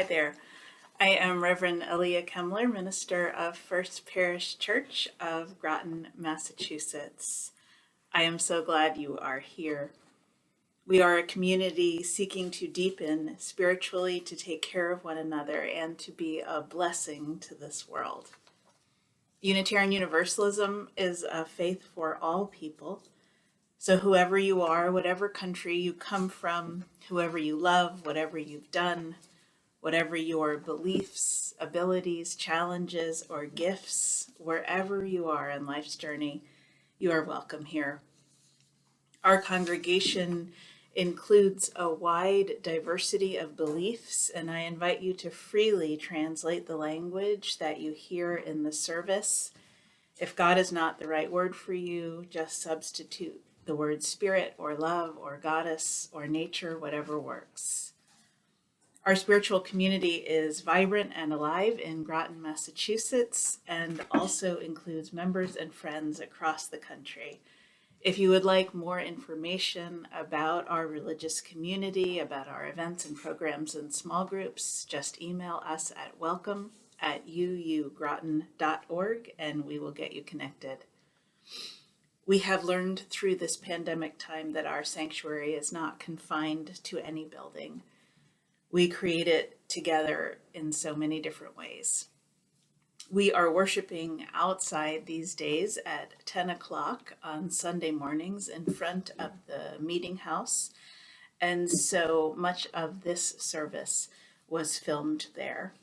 Hi there. I am Reverend Elea Kemler, minister of First Parish Church of Groton, Massachusetts. I am so glad you are here. We are a community seeking to deepen spiritually, to take care of one another, and to be a blessing to this world. Unitarian Universalism is a faith for all people. So whoever you are, whatever country you come from, whoever you love, whatever you've done, whatever your beliefs, abilities, challenges, or gifts, wherever you are in life's journey, you are welcome here. Our congregation includes a wide diversity of beliefs, and I invite you to freely translate the language that you hear in the service. If God is not the right word for you, just substitute the word spirit or love or goddess or nature, whatever works. Our spiritual community is vibrant and alive in Groton, Massachusetts, and also includes members and friends across the country. If you would like more information about our religious community, about our events and programs and small groups, just email us at welcome@uugroton.org and we will get you connected. We have learned through this pandemic time that our sanctuary is not confined to any building. We create it together in so many different ways. We are worshiping outside these days at 10 o'clock on Sunday mornings in front of the meeting house. And so much of this service was filmed there.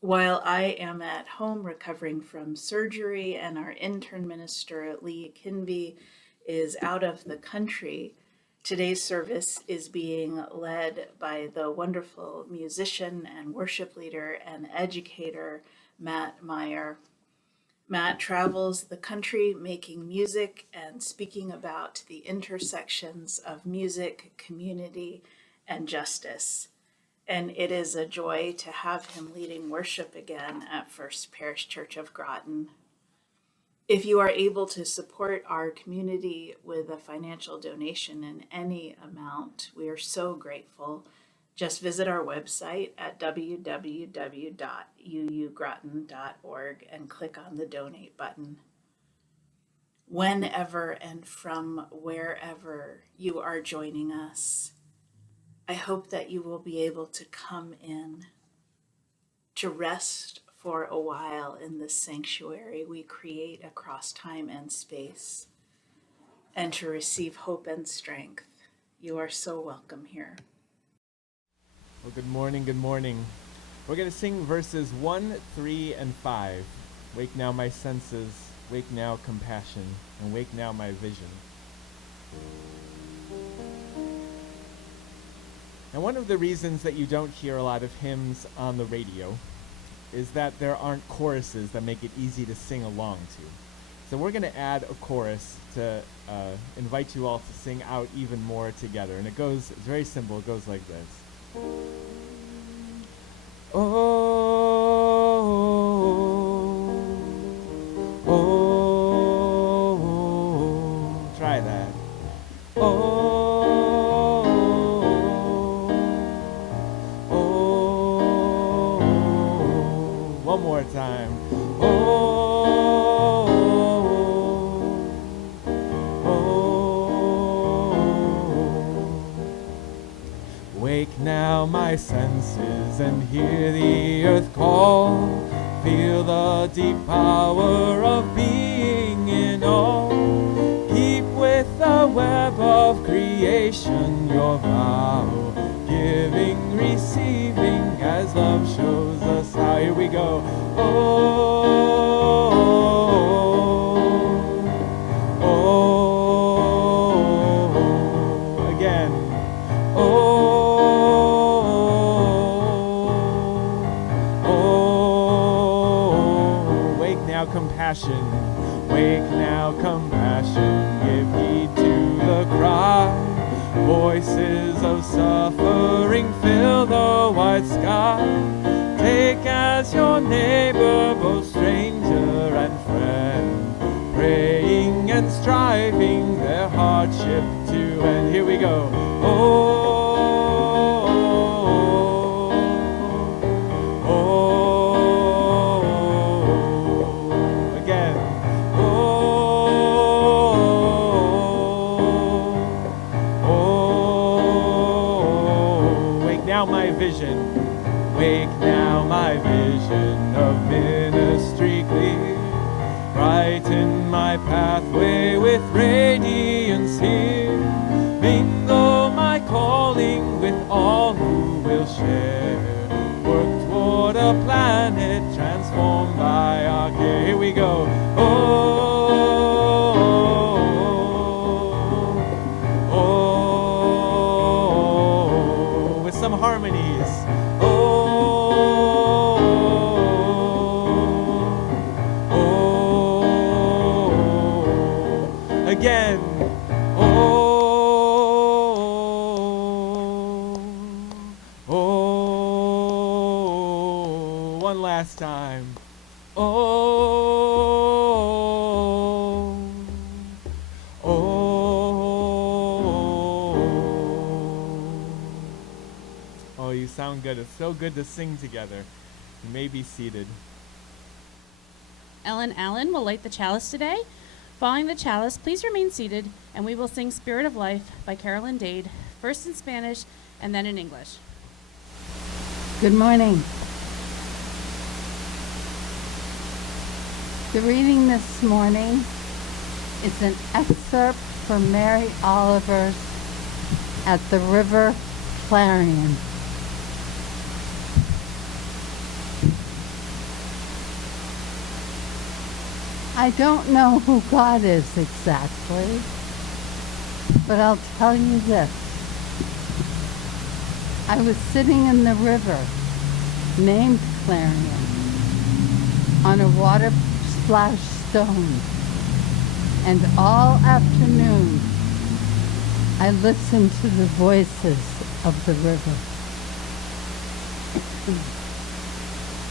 While I am at home recovering from surgery and our intern minister, Elea Kemler, is out of the country, today's service is being led by the wonderful musician and worship leader and educator, Matt Meyer. Matt travels the country making music and speaking about the intersections of music, community, and justice. And it is a joy to have him leading worship again at First Parish Church of Groton. If you are able to support our community with a financial donation in any amount, we are so grateful. Just visit our website at www.uugroton.org and click on the donate button. Whenever and from wherever you are joining us, I hope that you will be able to come in to rest for a while in this sanctuary we create across time and space, and to receive hope and strength. You are so welcome here. Well, good morning, good morning. We're going to sing verses 1, 3, and 5. Wake now my senses, wake now compassion, and wake now my vision. And one of the reasons that you don't hear a lot of hymns on the radio is that there aren't choruses that make it easy to sing along to. So we're going to add a chorus to invite you all to sing out even more together. And it's very simple. It goes like this. Oh, oh, oh, try that. Oh, oh, one more time. Oh, oh, wake now my senses and hear the earth call. Feel the deep power of being in all. Keep with the web of creation your vow. Giving, receiving as love shows us how. Here we go. Oh, again. Compassion, wake now compassion, give heed to the cry. Voices of suffering fill the wide sky. Take as your neighbor both stranger and friend, praying and striving their hardship to end. Here we go. Oh, out my vision. Wake now my vision of ministry clear. Brighten my pathway with radiance here. Mingle my calling with all who will share. Work toward a planet transformed by our care. Here we go. Oh, with some harmonies. Again. One last time. Oh, you sound good. It's so good to sing together. You may be seated. Ellen Allen will light the chalice today. Following the chalice, please remain seated, and we will sing Spirit of Life by Carolyn Dade, first in Spanish and then in English. Good morning. The reading this morning is an excerpt from Mary Oliver's At the River Clarion. I don't know who God is exactly, but I'll tell you this. I was sitting in the river named Clarion on a water splash stone, and all afternoon I listened to the voices of the river.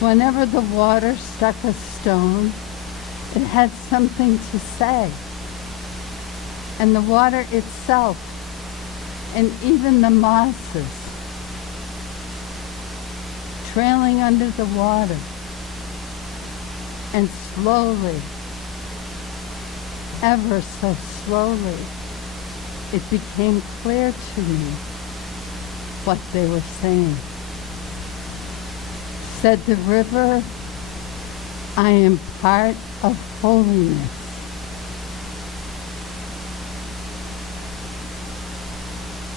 Whenever the water struck a stone, it had something to say. And the water itself, and even the mosses, trailing under the water, and slowly, ever so slowly, it became clear to me what they were saying. Said the river, I am part of holiness.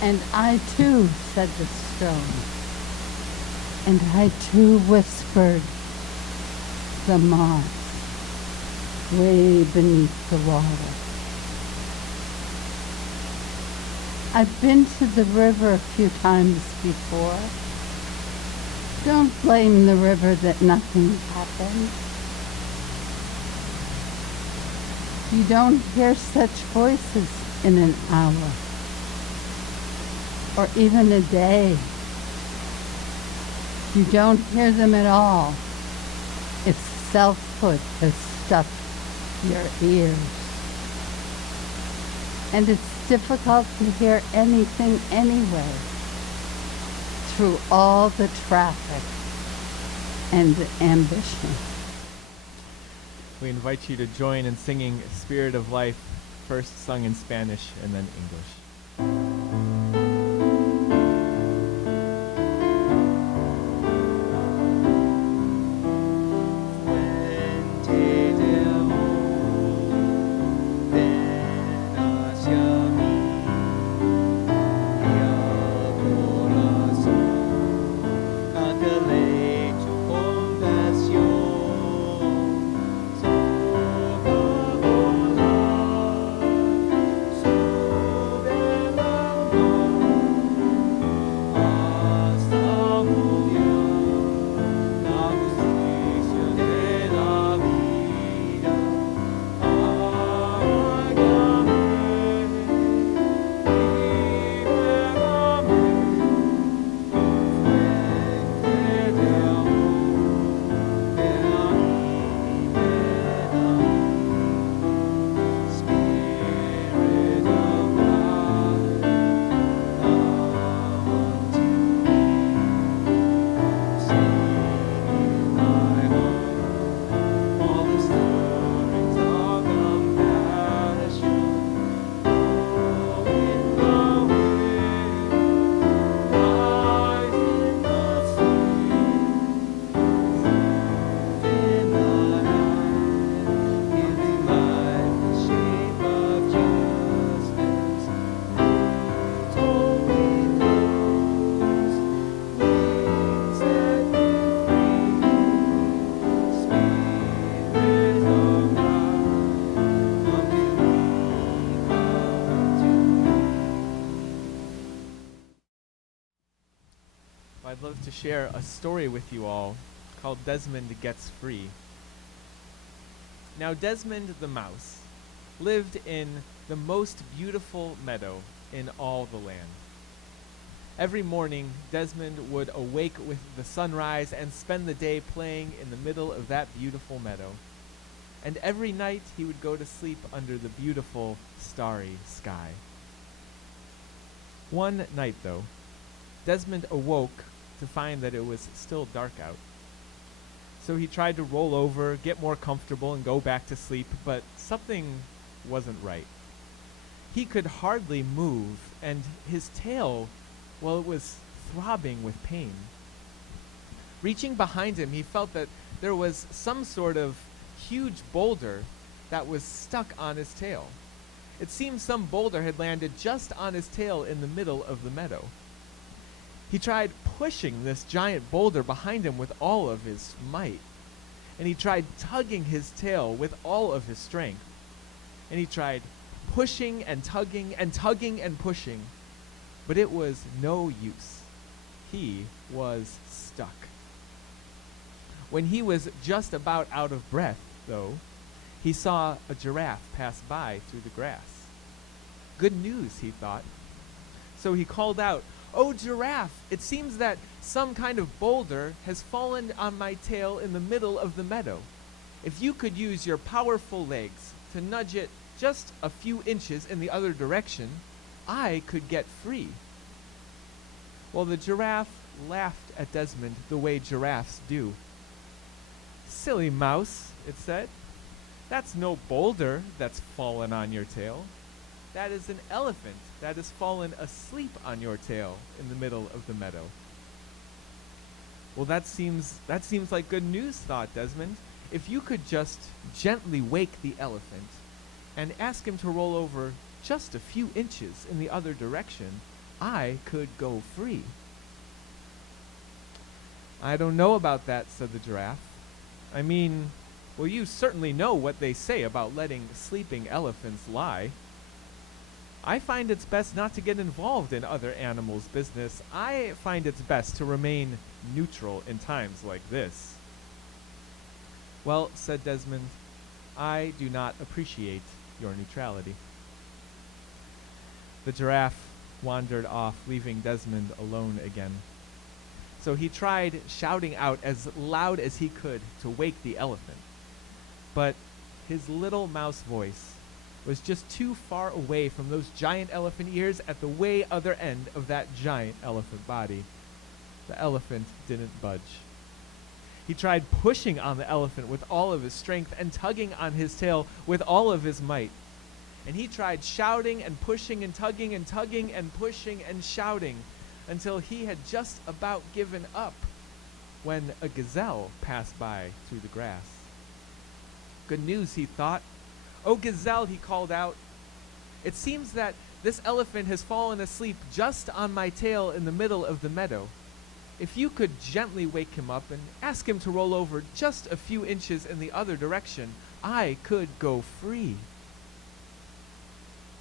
And I too, said the stone, and I too whispered the moss way beneath the water. I've been to the river a few times before. Don't blame the river that nothing happened. You don't hear such voices in an hour, or even a day. You don't hear them at all if selfhood has stuffed your ears. And it's difficult to hear anything anyway through all the traffic and ambition. We invite you to join in singing Spirit of Life, first sung in Spanish and then English. Sube I'd love to share a story with you all called Desmond Gets Free. Now, Desmond the mouse lived in the most beautiful meadow in all the land. Every morning, Desmond would awake with the sunrise and spend the day playing in the middle of that beautiful meadow. And every night he would go to sleep under the beautiful starry sky. One night, though, Desmond awoke to find that it was still dark out. So he tried to roll over, get more comfortable, and go back to sleep, but something wasn't right. He could hardly move, and his tail, well, it was throbbing with pain. Reaching behind him, he felt that there was some sort of huge boulder that was stuck on his tail. It seemed some boulder had landed just on his tail in the middle of the meadow. He tried pushing this giant boulder behind him with all of his might. And he tried tugging his tail with all of his strength. And he tried pushing and tugging and tugging and pushing. But it was no use. He was stuck. When he was just about out of breath, though, he saw a giraffe pass by through the grass. Good news, he thought. So he called out, "Oh, giraffe, it seems that some kind of boulder has fallen on my tail in the middle of the meadow. If you could use your powerful legs to nudge it just a few inches in the other direction, I could get free." Well, the giraffe laughed at Desmond the way giraffes do. "Silly mouse," it said. "That's no boulder that's fallen on your tail. That is an elephant that has fallen asleep on your tail in the middle of the meadow." Well, that seems like good news, thought Desmond. If you could just gently wake the elephant and ask him to roll over just a few inches in the other direction, I could go free. "I don't know about that," said the giraffe. "I mean, well, you certainly know what they say about letting sleeping elephants lie. I find it's best not to get involved in other animals' business. I find it's best to remain neutral in times like this." "Well," said Desmond, "I do not appreciate your neutrality." The giraffe wandered off, leaving Desmond alone again. So he tried shouting out as loud as he could to wake the elephant. But his little mouse voice was just too far away from those giant elephant ears at the way other end of that giant elephant body. The elephant didn't budge. He tried pushing on the elephant with all of his strength and tugging on his tail with all of his might. And he tried shouting and pushing and tugging and tugging and pushing and shouting until he had just about given up when a gazelle passed by through the grass. Good news, he thought. "Oh, gazelle," he called out. "It seems that this elephant has fallen asleep just on my tail in the middle of the meadow. If you could gently wake him up and ask him to roll over just a few inches in the other direction, I could go free."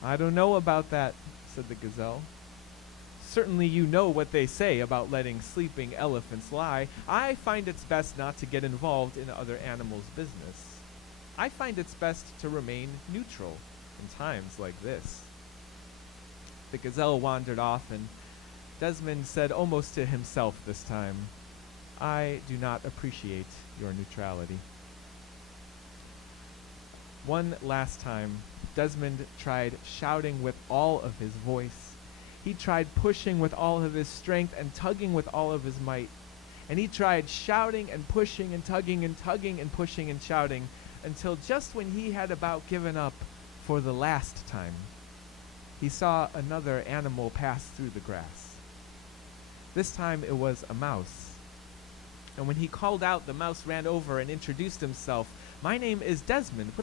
"I don't know about that," said the gazelle. "Certainly you know what they say about letting sleeping elephants lie. I find it's best not to get involved in other animals' business. I find it's best to remain neutral in times like this." The gazelle wandered off, and Desmond said almost to himself this time, "I do not appreciate your neutrality." One last time, Desmond tried shouting with all of his voice. He tried pushing with all of his strength and tugging with all of his might. And he tried shouting and pushing and tugging and tugging and pushing and shouting until just when he had about given up for the last time, he saw another animal pass through the grass. This time it was a mouse. And when he called out, the mouse ran over and introduced himself. "My name is Desmond.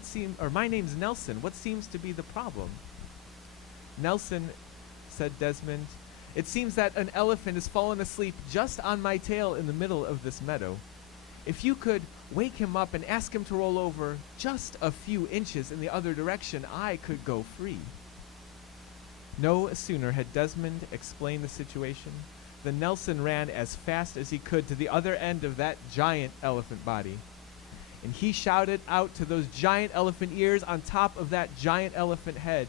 My name's Nelson. What seems to be the problem?" "Nelson," said Desmond, "it seems that an elephant has fallen asleep just on my tail in the middle of this meadow. If you could wake him up and ask him to roll over just a few inches in the other direction, I could go free." No sooner had Desmond explained the situation then Nelson ran as fast as he could to the other end of that giant elephant body. And he shouted out to those giant elephant ears on top of that giant elephant head.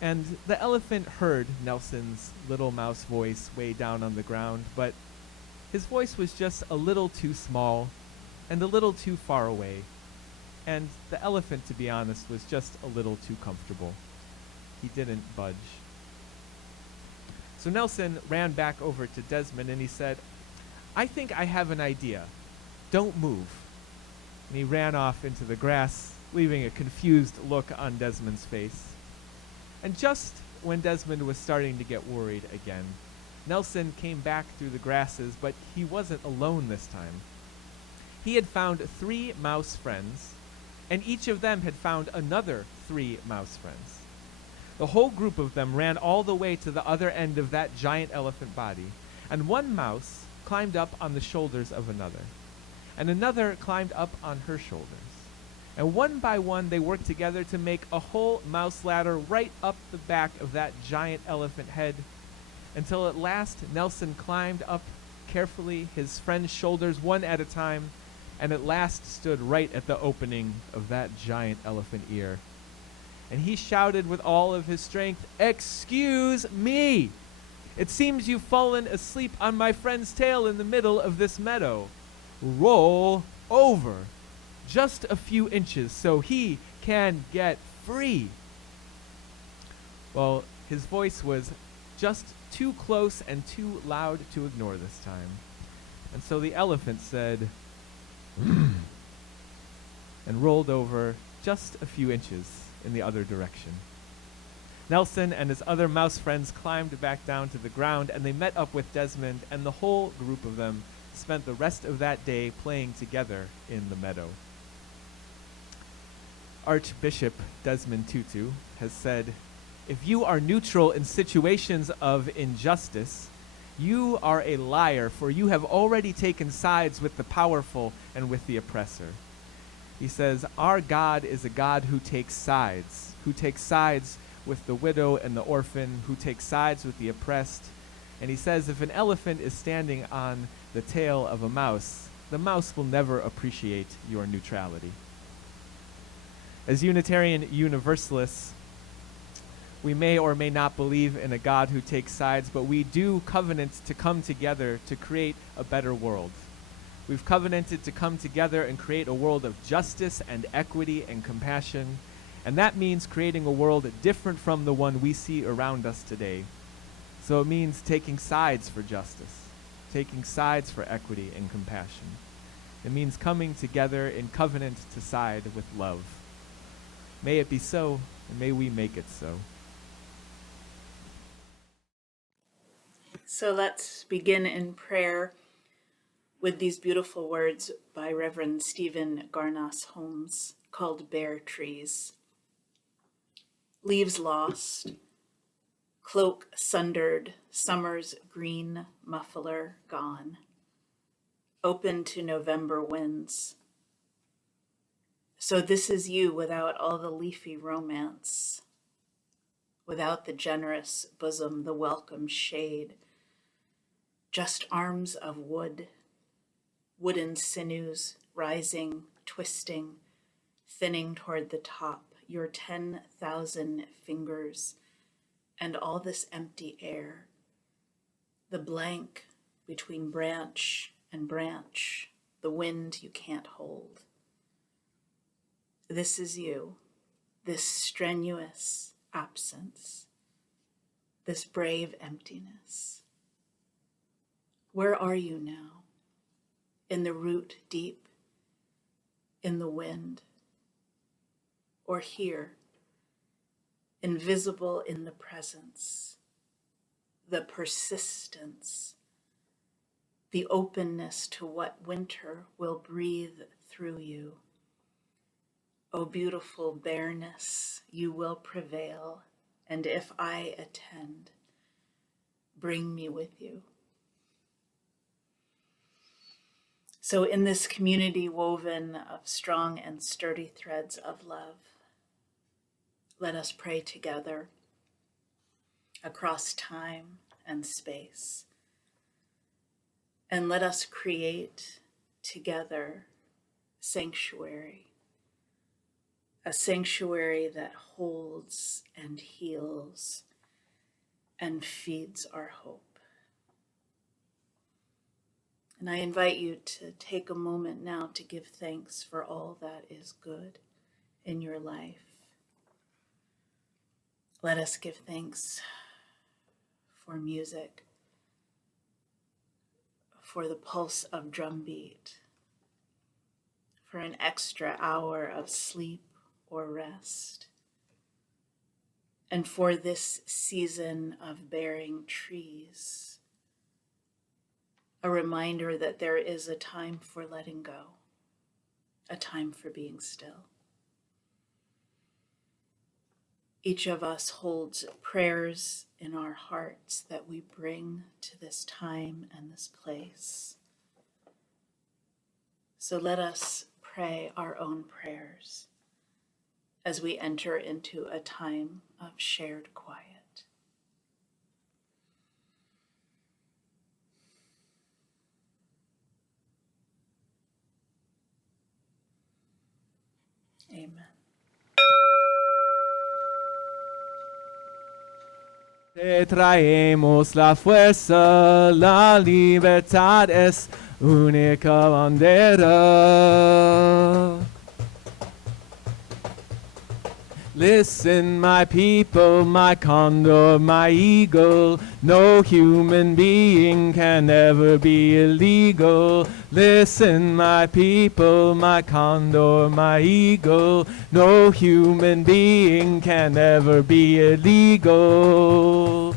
And the elephant heard Nelson's little mouse voice way down on the ground, but his voice was just a little too small and a little too far away. And the elephant, to be honest, was just a little too comfortable. He didn't budge. So Nelson ran back over to Desmond and he said, "I think I have an idea. Don't move." And he ran off into the grass, leaving a confused look on Desmond's face. And just when Desmond was starting to get worried again, Nelson came back through the grasses, but he wasn't alone this time. He had found 3 mouse friends, and each of them had found another 3 mouse friends. The whole group of them ran all the way to the other end of that giant elephant body, and one mouse climbed up on the shoulders of another, and another climbed up on her shoulders. And one by one, they worked together to make a whole mouse ladder right up the back of that giant elephant head, until at last Nelson climbed up carefully his friend's shoulders one at a time, and at last stood right at the opening of that giant elephant ear. And he shouted with all of his strength, "Excuse me! It seems you've fallen asleep on my friend's tail in the middle of this meadow. Roll over just a few inches so he can get free." Well, his voice was just too close and too loud to ignore this time. And so the elephant said, and rolled over just a few inches in the other direction. Nelson and his other mouse friends climbed back down to the ground, and they met up with Desmond, and the whole group of them spent the rest of that day playing together in the meadow. Archbishop Desmond Tutu has said, "If you are neutral in situations of injustice, you are a liar, for you have already taken sides with the powerful and with the oppressor." He says, "Our God is a God who takes sides with the widow and the orphan, who takes sides with the oppressed." And he says, if an elephant is standing on the tail of a mouse, the mouse will never appreciate your neutrality. As Unitarian Universalists, we may or may not believe in a God who takes sides, but we do covenant to come together to create a better world. We've covenanted to come together and create a world of justice and equity and compassion, and that means creating a world different from the one we see around us today. So it means taking sides for justice, taking sides for equity and compassion. It means coming together in covenant to side with love. May it be so, and may we make it so. So let's begin in prayer with these beautiful words by Reverend Stephen Garnas Holmes called Bare Trees. Leaves lost, cloak sundered, summer's green muffler gone, open to November winds. So this is you without all the leafy romance, without the generous bosom, the welcome shade, just arms of wood, wooden sinews rising, twisting, thinning toward the top, your 10,000 fingers, and all this empty air, the blank between branch and branch, the wind you can't hold. This is you, this strenuous absence, this brave emptiness. Where are you now? In the root deep, in the wind, or here, invisible in the presence, the persistence, the openness to what winter will breathe through you. O beautiful bareness, you will prevail, and if I attend, bring me with you. So in this community woven of strong and sturdy threads of love, let us pray together across time and space. And let us create together sanctuary, a sanctuary that holds and heals and feeds our hope. And I invite you to take a moment now to give thanks for all that is good in your life. Let us give thanks for music, for the pulse of drumbeat, for an extra hour of sleep or rest, and for this season of bearing trees. A reminder that there is a time for letting go, a time for being still. Each of us holds prayers in our hearts that we bring to this time and this place. So let us pray our own prayers as we enter into a time of shared quiet. Amen. Te traemos la fuerza, la libertad es única bandera. Listen, my people, my condor, my eagle. No human being can ever be illegal. Listen, my people, my condor, my eagle. No human being can ever be illegal.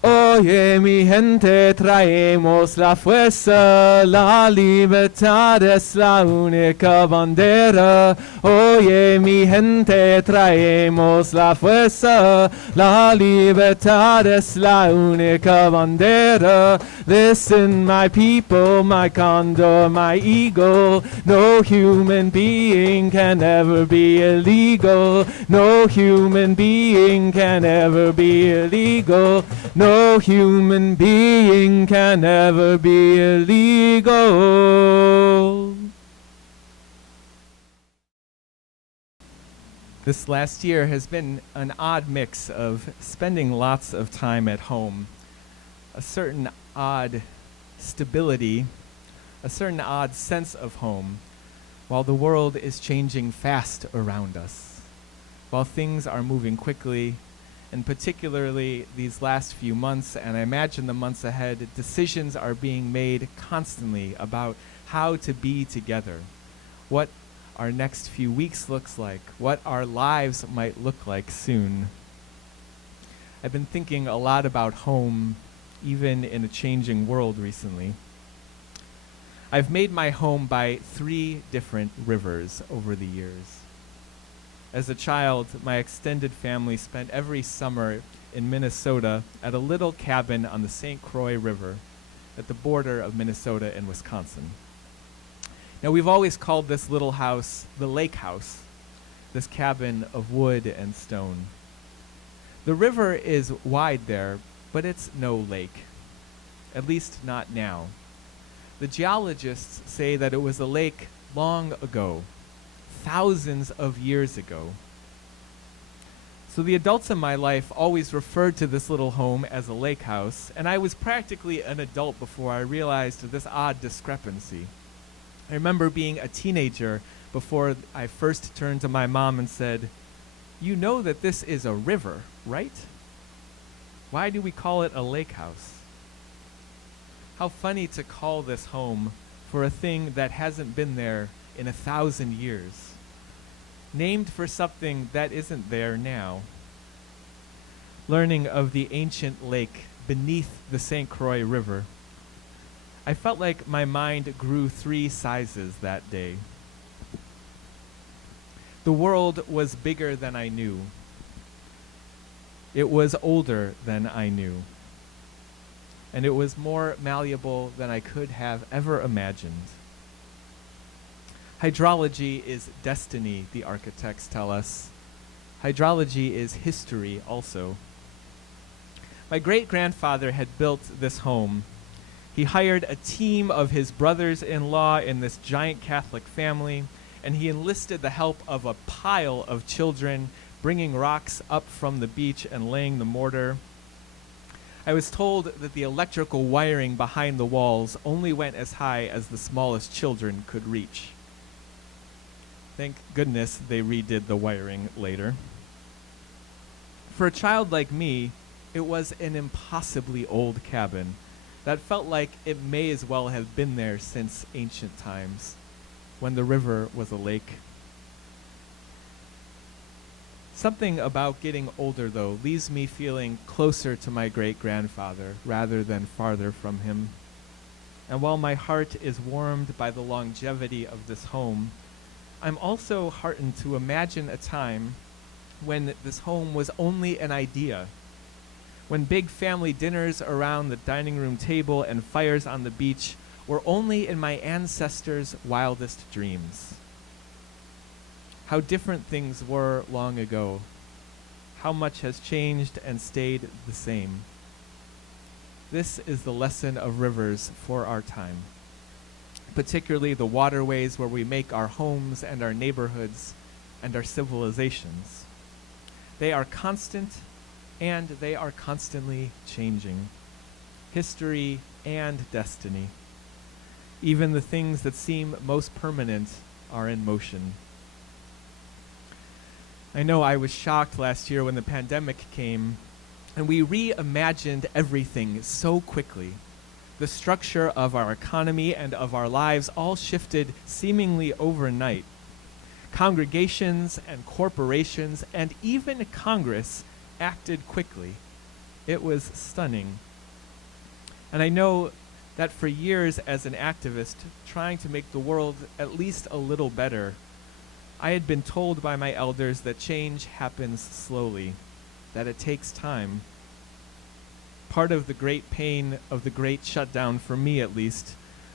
Oye, mi gente, traemos la fuerza, la libertad es la única bandera. Oye, mi gente, traemos la fuerza, la libertad es la única bandera. Listen, my people, my condor, my eagle. No human being can ever be illegal. No human being can ever be illegal. No human being can ever be illegal. This last year has been an odd mix of spending lots of time at home, a certain odd stability, a certain odd sense of home, while the world is changing fast around us, while things are moving quickly, and particularly these last few months, and I imagine the months ahead, decisions are being made constantly about how to be together, what our next few weeks looks like, what our lives might look like soon. I've been thinking a lot about home, even in a changing world recently. I've made my home by 3 different rivers over the years. As a child, my extended family spent every summer in Minnesota at a little cabin on the St. Croix River at the border of Minnesota and Wisconsin. Now, we've always called this little house the lake house, this cabin of wood and stone. The river is wide there, but it's no lake, at least not now. The geologists say that it was a lake long ago, thousands of years ago. So the adults in my life always referred to this little home as a lake house, and I was practically an adult before I realized this odd discrepancy. I remember being a teenager before I first turned to my mom and said, "You know that this is a river, right? Why do we call it a lake house?" How funny to call this home for a thing that hasn't been there in 1,000 years, named for something that isn't there now. Learning of the ancient lake beneath the St. Croix River, I felt like my mind grew 3 sizes that day. The world was bigger than I knew. It was older than I knew. And it was more malleable than I could have ever imagined. Hydrology is destiny, the architects tell us. Hydrology is history also. My great-grandfather had built this home. He hired a team of his brothers-in-law in this giant Catholic family, and he enlisted the help of a pile of children, bringing rocks up from the beach and laying the mortar. I was told that the electrical wiring behind the walls only went as high as the smallest children could reach. Thank goodness they redid the wiring later. For a child like me, it was an impossibly old cabin that felt like it may as well have been there since ancient times, when the river was a lake. Something about getting older, though, leaves me feeling closer to my great-grandfather rather than farther from him. And while my heart is warmed by the longevity of this home, I'm also heartened to imagine a time when this home was only an idea, when big family dinners around the dining room table and fires on the beach were only in my ancestors' wildest dreams. How different things were long ago. How much has changed and stayed the same. This is the lesson of rivers for our time, particularly the waterways where we make our homes and our neighborhoods and our civilizations. They are constant and they are constantly changing. History and destiny. Even the things that seem most permanent are in motion. I know I was shocked last year when the pandemic came and we reimagined everything so quickly. The structure of our economy and of our lives all shifted seemingly overnight. Congregations and corporations and even Congress acted quickly. It was stunning. And I know that for years as an activist trying to make the world at least a little better, I had been told by my elders that change happens slowly, that it takes time. Part of the great pain of the great shutdown, for me at least,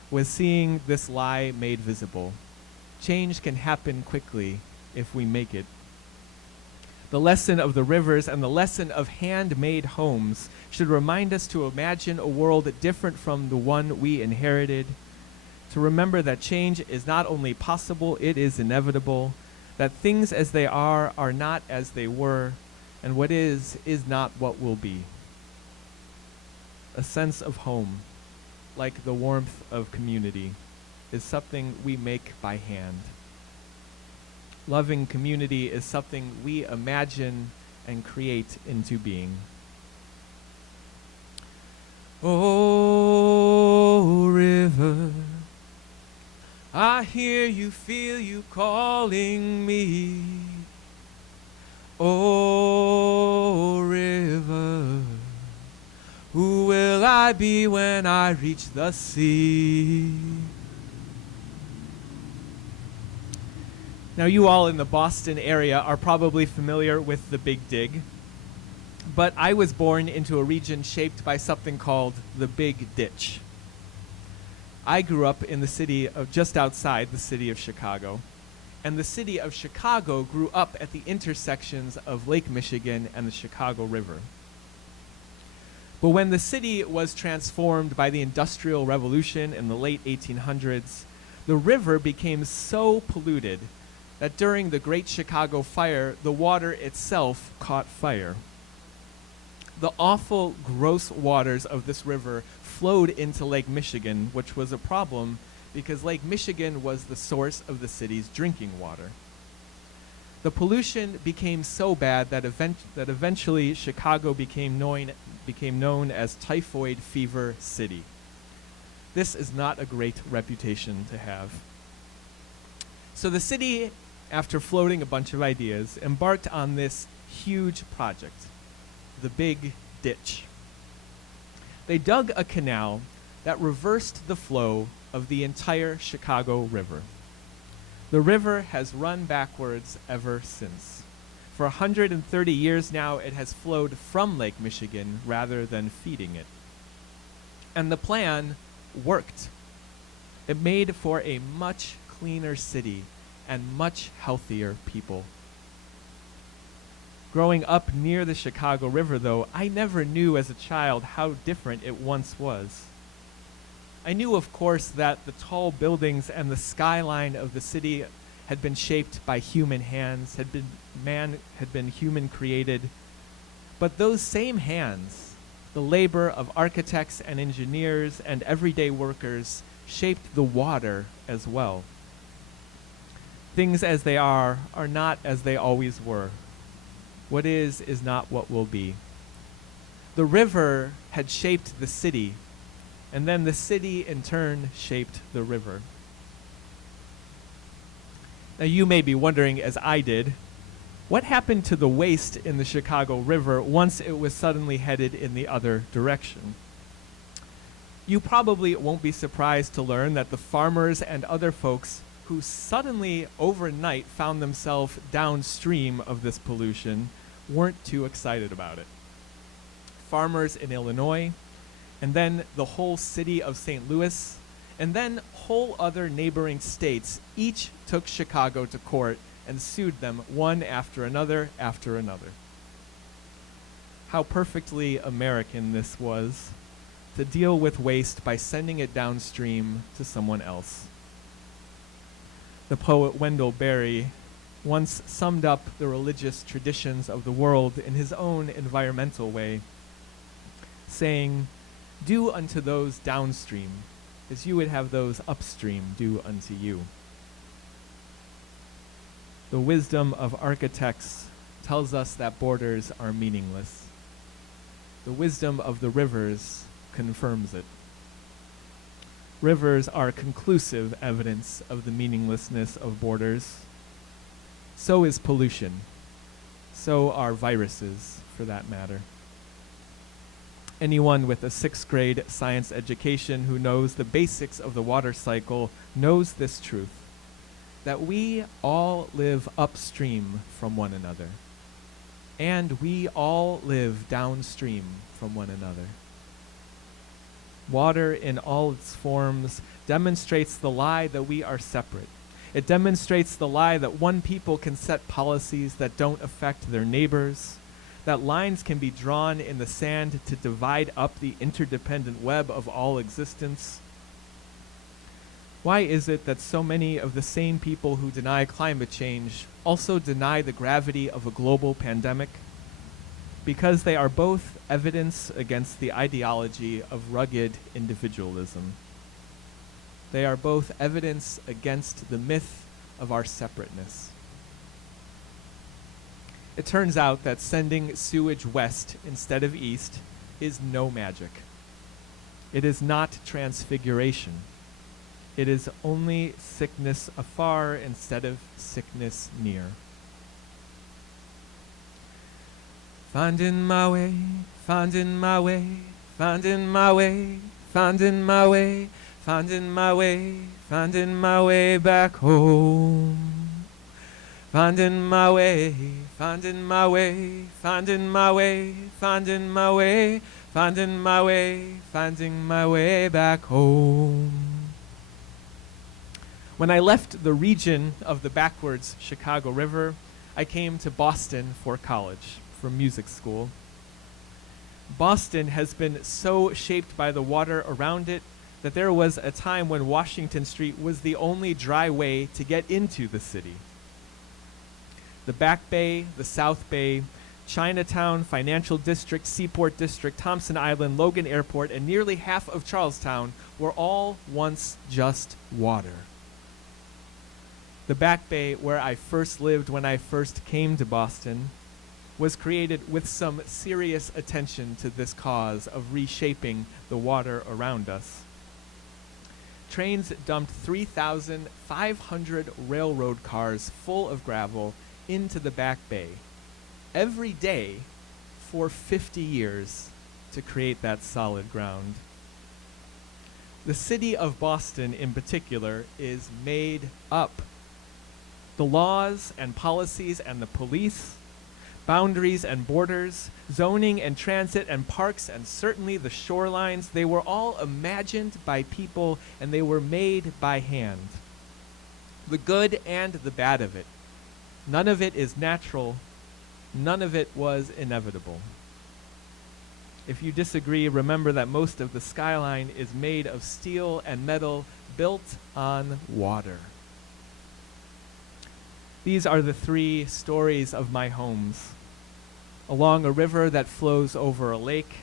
was seeing this lie made visible. Change can happen quickly if we make it. The lesson of the rivers and the lesson of handmade homes should remind us to imagine a world different from the one we inherited, to remember that change is not only possible, it is inevitable, that things as they are not as they were, and what is not what will be. A sense of home, like the warmth of community, is something we make by hand. Loving community is something we imagine and create into being. Oh, river, I hear you, feel you calling me. Oh, river, who will I be when I reach the sea? Now, you all in the Boston area are probably familiar with the Big Dig, but I was born into a region shaped by something called the Big Ditch. I grew up in the city of just outside the city of Chicago, and the city of Chicago grew up at the intersections of Lake Michigan and the Chicago River. But when the city was transformed by the Industrial Revolution in the late 1800s, the river became so polluted that during the Great Chicago Fire, the water itself caught fire. The awful, gross waters of this river flowed into Lake Michigan, which was a problem because Lake Michigan was the source of the city's drinking water. The pollution became so bad that eventually Chicago became known as Typhoid Fever City. This is not a great reputation to have. So the city, after floating a bunch of ideas, embarked on this huge project, the Big Ditch. They dug a canal that reversed the flow of the entire Chicago River. The river has run backwards ever since. For 130 years now, it has flowed from Lake Michigan rather than feeding it. And the plan worked. It made for a much cleaner city and much healthier people. Growing up near the Chicago River, though, I never knew as a child how different it once was. I knew, of course, that the tall buildings and the skyline of the city had been shaped by human hands, had been human created. But those same hands, the labor of architects and engineers and everyday workers, shaped the water as well. Things as they are not as they always were. What is not what will be. The river had shaped the city, and then the city in turn shaped the river. Now you may be wondering, as I did, what happened to the waste in the Chicago River once it was suddenly headed in the other direction? You probably won't be surprised to learn that the farmers and other folks who suddenly overnight found themselves downstream of this pollution weren't too excited about it. Farmers in Illinois, and then the whole city of St. Louis, and then whole other neighboring states each took Chicago to court and sued them one after another after another. How perfectly American this was, to deal with waste by sending it downstream to someone else. The poet Wendell Berry once summed up the religious traditions of the world in his own environmental way, saying, "Do unto those downstream as you would have those upstream do unto you." The wisdom of architects tells us that borders are meaningless. The wisdom of the rivers confirms it. Rivers are conclusive evidence of the meaninglessness of borders. So is pollution. So are viruses, for that matter. Anyone with a 6th grade science education who knows the basics of the water cycle knows this truth, that we all live upstream from one another, and we all live downstream from one another. Water in all its forms demonstrates the lie that we are separate. It demonstrates the lie that one people can set policies that don't affect their neighbors, that lines can be drawn in the sand to divide up the interdependent web of all existence. Why is it that so many of the same people who deny climate change also deny the gravity of a global pandemic? Because they are both evidence against the ideology of rugged individualism. They are both evidence against the myth of our separateness. It turns out that sending sewage west instead of east is no magic. It is not transfiguration. It is only sickness afar instead of sickness near. Finding my way, finding my way, finding my way, finding my way, finding my way, finding my way back home. Finding my way, finding my way, finding my way, finding my way, finding my way, finding my way back home. When I left the region of the backwards Chicago River, I came to Boston for college, for music school. Boston has been so shaped by the water around it that there was a time when Washington Street was the only dry way to get into the city. The Back Bay, the South Bay, Chinatown, Financial District, Seaport District, Thompson Island, Logan Airport, and nearly half of Charlestown were all once just water. The Back Bay, where I first lived when I first came to Boston, was created with some serious attention to this cause of reshaping the water around us. Trains dumped 3,500 railroad cars full of gravel into the Back Bay every day for 50 years to create that solid ground. The city of Boston in particular is made up. The laws and policies and the police, boundaries and borders, zoning and transit and parks, and certainly the shorelines, they were all imagined by people and they were made by hand. the good and the bad of it. None of it is natural. None of it was inevitable. If you disagree, remember that most of the skyline is made of steel and metal built on water. These are the 3 stories of my homes. Along a river that flows over a lake,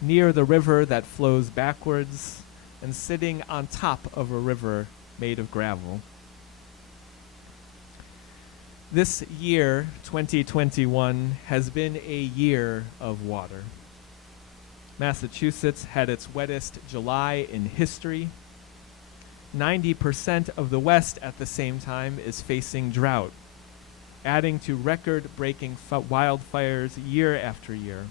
near the river that flows backwards, and sitting on top of a river made of gravel. This year, 2021, has been a year of water. Massachusetts had its wettest July in history. 90% of the West at the same time is facing drought, adding to record-breaking wildfires year after year.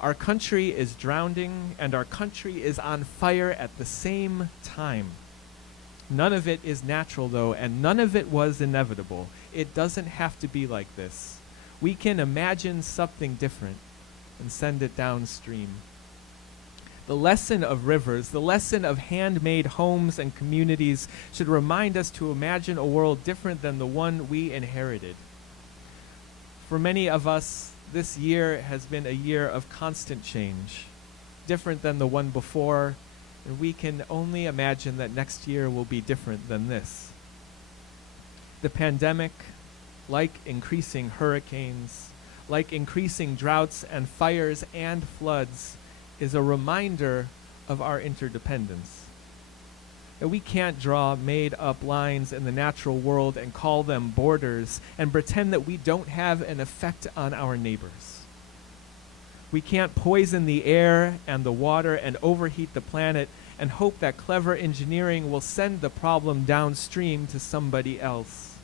Our country is drowning, and our country is on fire at the same time. None of it is natural, though, and none of it was inevitable. It doesn't have to be like this. We can imagine something different and send it downstream. The lesson of rivers, the lesson of handmade homes and communities should remind us to imagine a world different than the one we inherited. For many of us, this year has been a year of constant change, different than the one before, and we can only imagine that next year will be different than this. The pandemic, like increasing hurricanes, like increasing droughts and fires and floods, is a reminder of our interdependence. That we can't draw made-up lines in the natural world and call them borders and pretend that we don't have an effect on our neighbors. We can't poison the air and the water and overheat the planet and hope that clever engineering will send the problem downstream to somebody else.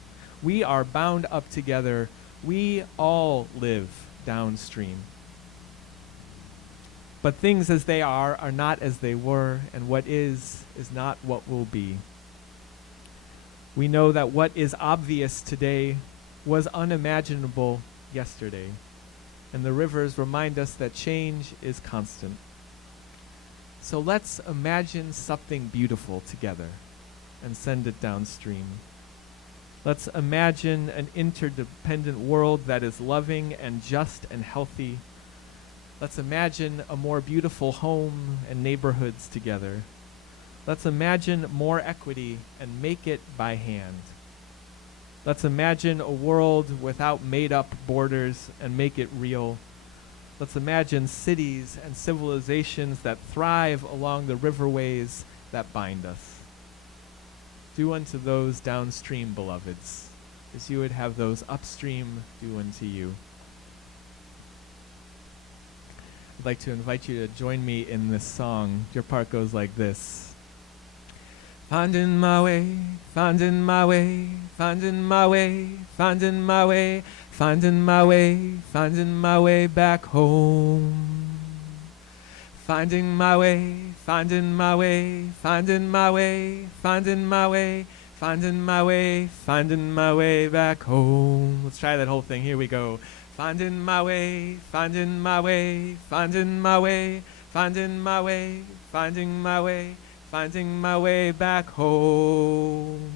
We are bound up together. We all live downstream. But things as they are not as they were, and what is not what will be. We know that what is obvious today was unimaginable yesterday, and the rivers remind us that change is constant. So let's imagine something beautiful together and send it downstream. Let's imagine an interdependent world that is loving and just and healthy. Let's imagine a more beautiful home and neighborhoods together. Let's imagine more equity and make it by hand. Let's imagine a world without made-up borders and make it real. Let's imagine cities and civilizations that thrive along the riverways that bind us. Do unto those downstream, beloveds, as you would have those upstream do unto you. I'd like to invite you to join me in this song. Your part goes like this. Finding my way, finding my way, finding my way, finding my way, finding my way, finding my way back home. Finding my way, finding my way, finding my way, finding my way, finding my way, finding my way back home. Let's try that whole thing. Here we go. Finding my way, finding my way, finding my way, finding my way, finding my way, finding my way back home.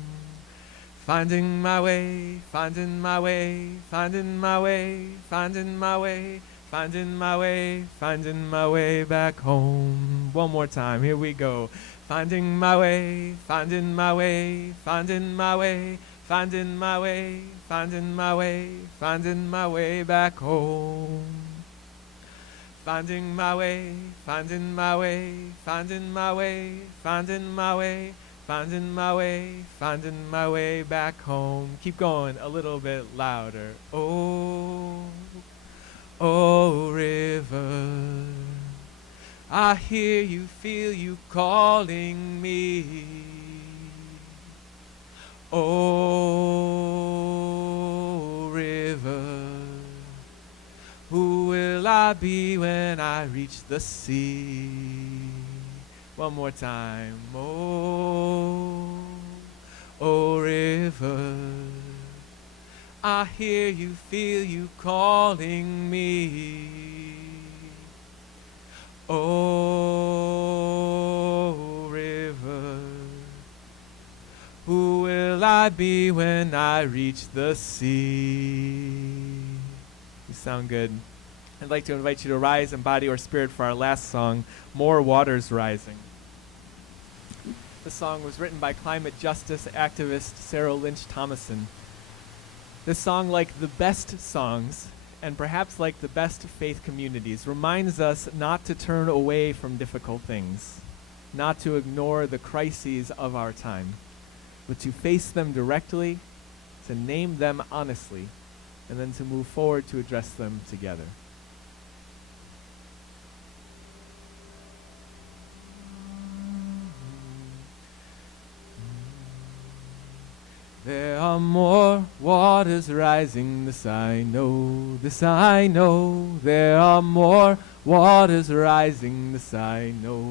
Finding my way, finding my way, finding my way, finding my way, finding my way, finding my way back home. One more time, here we go. Finding my way, finding my way, finding my way, finding my way, finding my way, finding my way back home. Finding my way, finding my way, finding my way, finding my way, finding my way, finding my way back home. Keep going a little bit louder. Oh, oh river, I hear you, feel you calling me. Oh river, who will I be when I reach the sea? One more time. Oh, oh river, I hear you, feel you calling me. Oh river, who will will I be when I reach the sea? You sound good. I'd like to invite you to rise in body or spirit for our last song, More Waters Rising. This song was written by climate justice activist Sarah Lynch Thomason. This song, like the best songs, and perhaps like the best faith communities, reminds us not to turn away from difficult things, not to ignore the crises of our time, but to face them directly, to name them honestly, and then to move forward to address them together. There are more waters rising, this I know, this I know. There are more waters rising, this I know.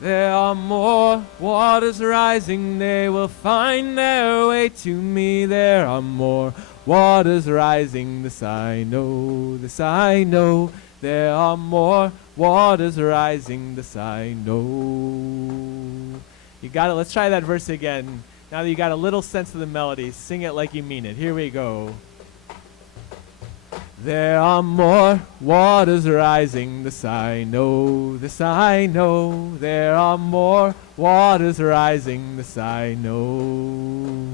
There are more waters rising, they will find their way to me. There are more waters rising, this I know, this I know. There are more waters rising, this I know. You got it. Let's try that verse again. Now that you got a little sense of the melody, sing it like you mean it. Here we go. There are more waters rising, this I know, this I know. There are more waters rising, this I know.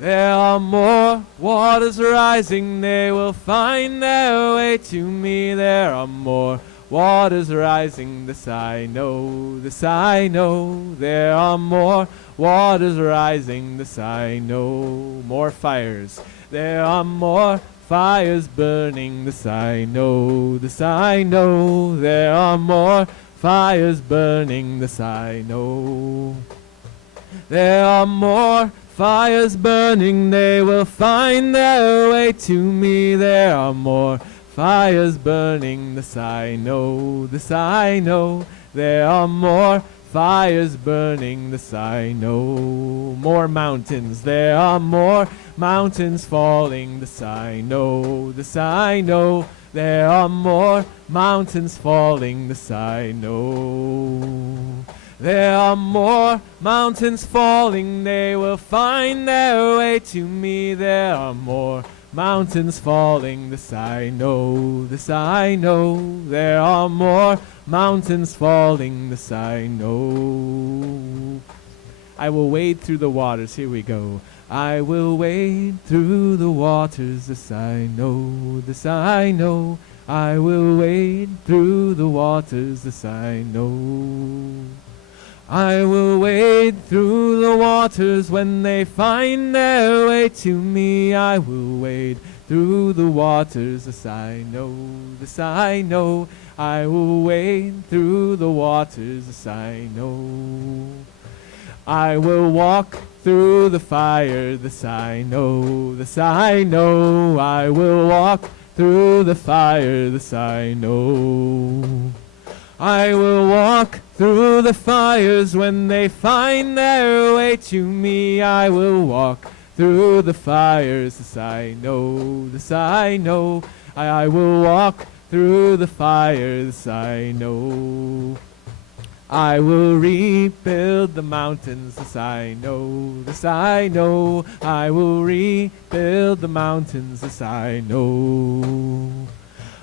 There are more waters rising, they will find their way to me. There are more waters rising, this I know, this I know. There are more waters rising, this I know. More fires. There are more fires burning, this I know, this I know. There are more fires burning, this I know. There are more fires burning, they will find their way to me. There are more fires burning, this I know, this I know. There are more fires burning, this I know. More mountains, there are more mountains falling, this I know, this I know. There are more mountains falling, this I know. There are more mountains falling, they will find their way to me. There are more mountains falling, this I know, this I know. There are more mountains falling, this I know. I will wade through the waters, here we go. I will wade through the waters, this I know, this I know. I will wade through the waters, this I know. I will wade through the waters when they find their way to me. I will wade through the waters, this I know, this I know. I will wade through the waters, this I know. I will walk through the fire, this I know, this I know. I will walk through the fire, this I know. I will walk through the fires when they find their way to me. I will walk through the fires, this I know, this I know. I will walk through the fires, this I know. I will rebuild the mountains, this I know, this I know. I will rebuild the mountains, this I know.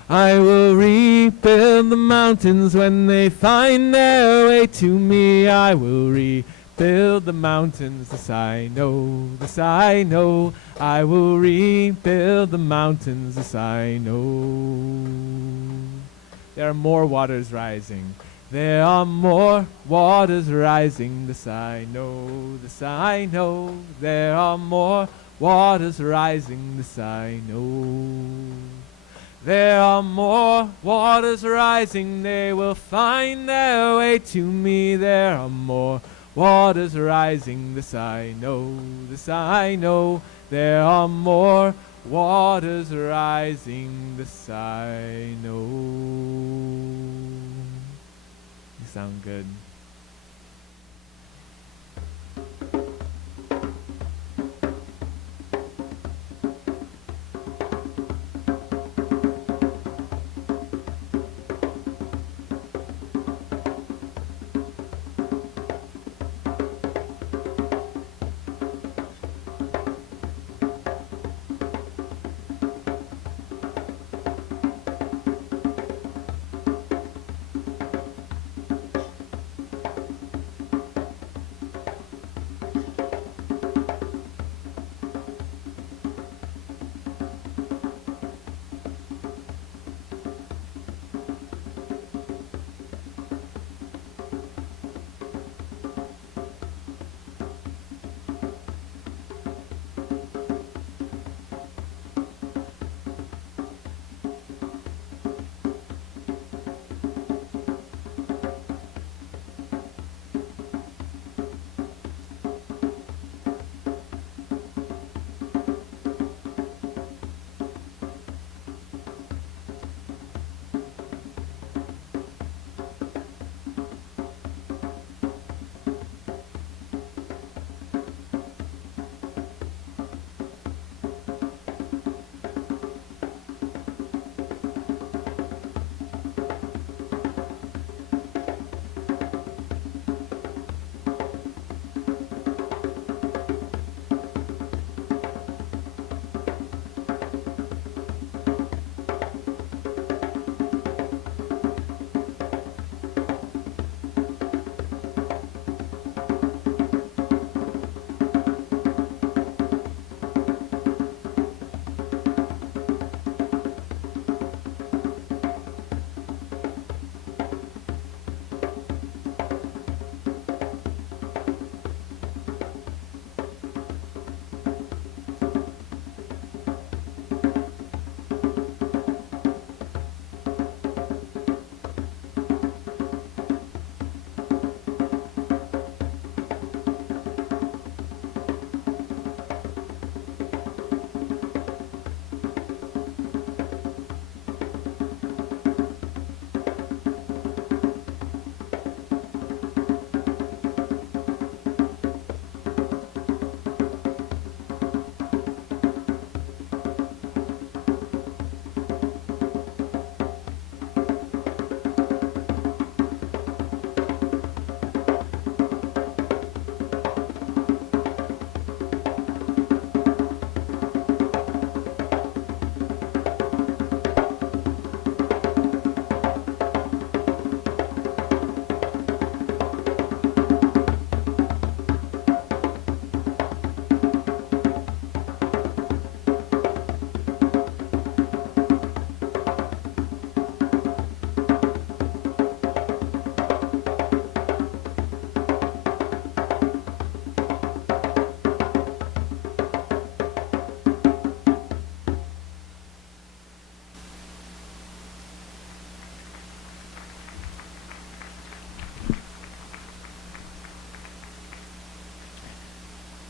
I will rebuild the mountains when they find their way to me. I will rebuild the mountains, this I know, this I know. I will rebuild the mountains, this I know. There are more waters rising. There are more waters rising, this I know, this I know. There are more waters rising, this I know. There are more waters rising, they will find their way to me. There are more waters rising, this I know, this I know. There are more waters rising, this I know. You sound good.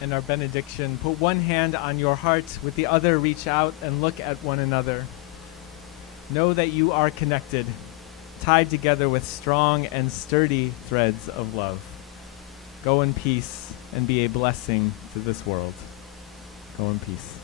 and our benediction, put one hand on your heart, with the other reach out and look at one another. Know that you are connected, tied together with strong and sturdy threads of love. Go in peace and be a blessing to this world. Go in peace.